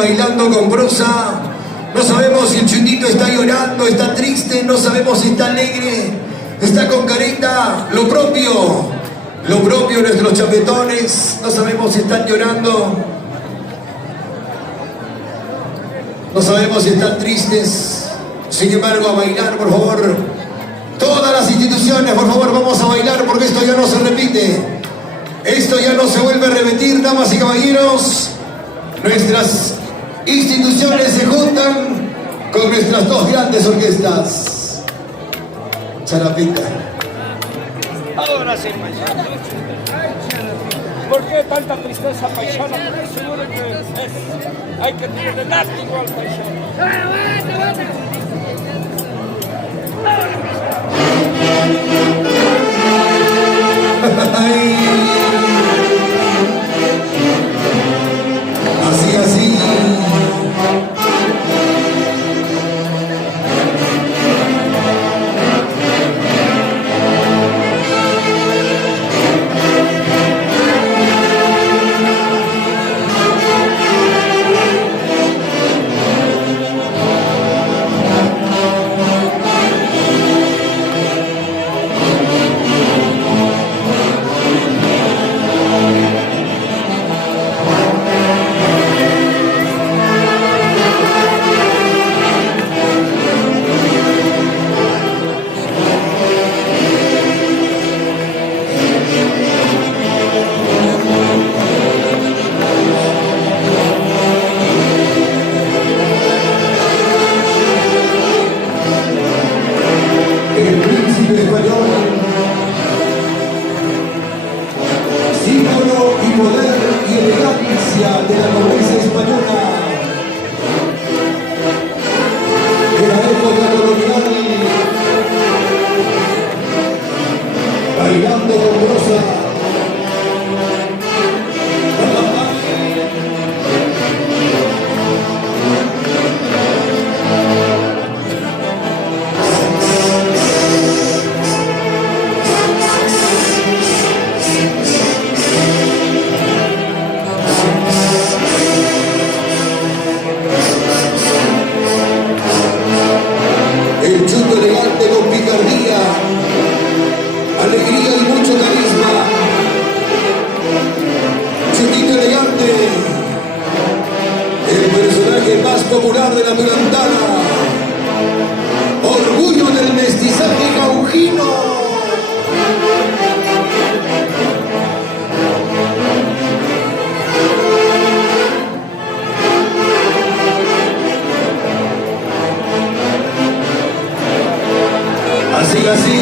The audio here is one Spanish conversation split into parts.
bailando con prosa. No sabemos si el chundito está llorando, está triste, no sabemos si está alegre, está con carita, lo propio nuestros chapetones, no sabemos si están llorando, no sabemos si están tristes. Sin embargo, a bailar, por favor. Todas las instituciones, por favor, vamos a bailar porque esto ya no se repite. Esto ya no se vuelve a repetir, damas y caballeros. Nuestras instituciones se juntan con nuestras dos grandes orquestas. Charapita. Ahora sí, paisano. ¿Por qué tanta tristeza, paisano? Seguro que hay que tener látigo al paisano. Así. Bailando con prosa. El chundo elegante con picardía, alegría y mucho carisma. Chundito elegante, el personaje más popular de la Pelantana, orgullo del mestizaje cauquino. Así.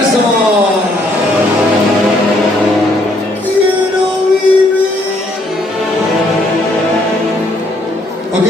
Eso.